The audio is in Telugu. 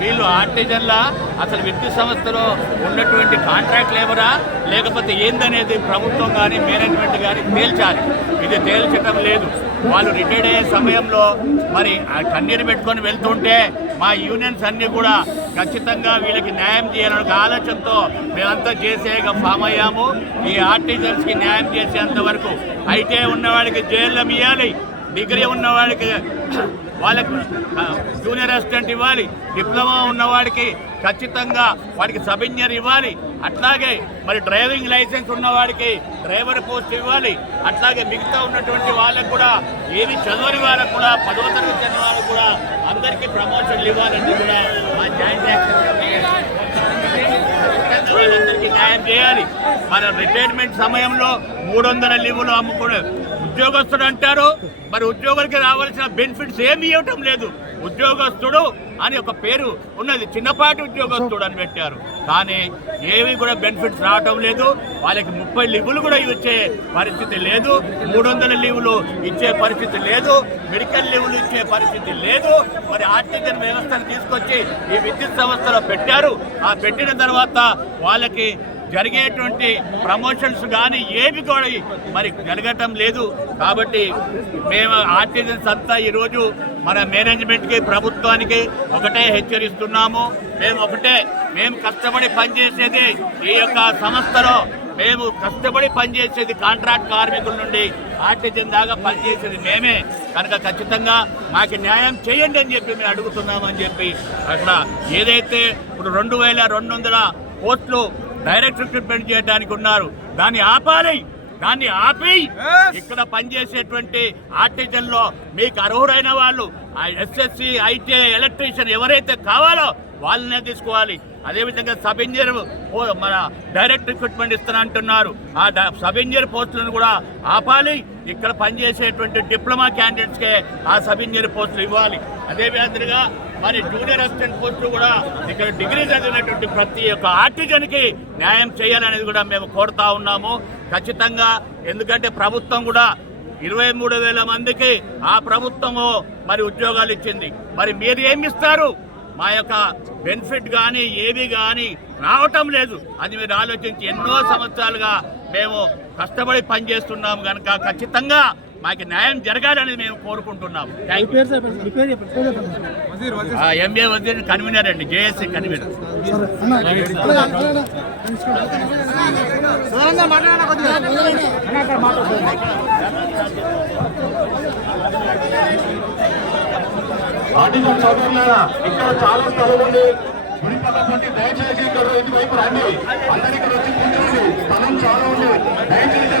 వీళ్ళు ఆర్టిజన్లా అసలు విద్యుత్ సంస్థలో ఉన్నటువంటి కాంట్రాక్ట్ లేబరా లేకపోతే ఏందనేది ప్రభుత్వం కానీ మేనేజ్మెంట్ కానీ తేల్చాలి. ఇది తేల్చడం లేదు. వాళ్ళు రిటైర్డ్ అయ్యే సమయంలో మరి ఆ కన్నీరు పెట్టుకొని వెళ్తుంటే మా యూనియన్స్ అన్నీ కూడా ఖచ్చితంగా వీళ్ళకి న్యాయం చేయాలనే ఆలోచనతో మేమంతా చేసేగా ఫామ్ అయ్యాము. ఈ ఆర్టిజన్స్కి న్యాయం చేసేంత వరకు అయితే ఉన్నవాడికి జైల్లో ఇవ్వాలి డిగ్రీ ఉన్నవాడికి వాళ్ళకి జూనియర్ అసిస్టెంట్ ఇవ్వాలి డిప్లొమా ఉన్నవాడికి ఖచ్చితంగా వాడికి సబ్ ఇంజనీర్ ఇవ్వాలి. అట్లాగే మరి డ్రైవింగ్ లైసెన్స్ ఉన్నవాడికి డ్రైవర్ పోస్ట్ ఇవ్వాలి. అట్లాగే మిగతా ఉన్నటువంటి వాళ్ళకు కూడా ఏమి చదవని వాళ్ళకు కూడా పదవ తరగతి చదివిన వాళ్ళకు కూడా అందరికీ ప్రమోషన్లు ఇవ్వాలని కూడా మా జాయింట్ యాక్షన్ వాళ్ళందరికీ చేయాలి? మన రిటైర్మెంట్ సమయంలో మూడు వందల లీవులు అమ్ముకునే ఉద్యోగస్తుడు అంటారు. మరి ఉద్యోగులకి రావాల్సిన బెనిఫిట్స్ ఏమి ఇవ్వటం లేదు. ఉద్యోగస్తుడు అని ఒక పేరు ఉన్నది. చిన్నపాటి ఉద్యోగస్తుడు అని పెట్టారు. కానీ ఏవి కూడా బెనిఫిట్స్ రావటం లేదు. వాళ్ళకి ముప్పై లీవులు కూడా ఇచ్చే పరిస్థితి లేదు. మూడు వందల లీవులు ఇచ్చే పరిస్థితి లేదు. మెడికల్ లీవులు ఇచ్చే పరిస్థితి లేదు. మరి ఆర్థిక వ్యవస్థను తీసుకొచ్చి ఈ విద్యుత్ సంస్థలో పెట్టారు. ఆ పెట్టిన తర్వాత వాళ్ళకి జరిగేటువంటి ప్రమోషన్స్ కానీ ఏవి కూడా మరి జరగటం లేదు. కాబట్టి మేము ఆర్టిజన్స్ అంతా ఈరోజు మన మేనేజ్మెంట్కి ప్రభుత్వానికి ఒకటే హెచ్చరిస్తున్నాము. మేము ఒకటే మేము కష్టపడి పనిచేసేది ఈ యొక్క సంస్థలో. మేము కష్టపడి పనిచేసేది కాంట్రాక్ట్ కార్మికుల నుండి ఆర్టిజన్ దాకా పనిచేసేది మేమే. కనుక ఖచ్చితంగా మాకు న్యాయం చేయండి అని చెప్పి మేము అడుగుతున్నామని చెప్పి అక్కడ ఏదైతే ఇప్పుడు రెండు వేల రెండు వందల పోస్టులు డైరెక్ట్ రిక్రూట్మెంట్ చేయడానికి ఉన్నారు. దాన్ని ఆపాలి. దాన్ని ఆపి ఇక్కడ పనిచేసేటువంటి ఆర్టిజన్లో మీకు అర్హులైన వాళ్ళు ఎస్ఎస్సి ఐటీ ఎలక్ట్రీషియన్ ఎవరైతే కావాలో వాళ్ళనే తీసుకోవాలి. అదేవిధంగా సబ్ ఇంజనీర్ మన డైరెక్ట్ రిక్రూట్మెంట్ ఇస్తాను అంటున్నారు. ఆ సబ్ ఇంజనీర్ పోస్టులను కూడా ఆపాలి. ఇక్కడ పనిచేసేటువంటి డిప్లొమా క్యాండిడేట్స్కే ఆ సబ్ ఇంజనీర్ పోస్టులు ఇవ్వాలి. అదే విధంగా మరి జూనియర్ అసిస్టెంట్ పోస్టులు కూడా ఇక్కడ డిగ్రీ చదివినటువంటి ప్రతి ఒక్క ఆర్టిజన్కి న్యాయం చేయాలనేది కూడా మేము కోరుతా ఉన్నాము. ఖచ్చితంగా ఎందుకంటే ప్రభుత్వం కూడా ఇరవై మూడు వేల మందికి ఆ ప్రభుత్వము మరి ఉద్యోగాలు ఇచ్చింది. మరి మీరు ఏమి ఇస్తారు? మా యొక్క బెనిఫిట్ కానీ ఏవి కానీ రావటం లేదు. అది మీరు ఆలోచించి ఎన్నో సంవత్సరాలుగా మేము కష్టపడి పనిచేస్తున్నాము కనుక ఖచ్చితంగా మాకు న్యాయం జరగాలని మేము కోరుకుంటున్నాము చెప్పండి ఎంఏ వద్దీన్ కన్వీనర్ అండి జేఎస్సీ కన్వీనర్ ఇక్కడ చాలా స్థలం ఉంది గుడి పక్కపండి దయచేసి ఇక్కడ ఇటువైపు రండి అందరికీ వచ్చి కూర్చోండి స్థలం చాలా ఉంది దయచేసి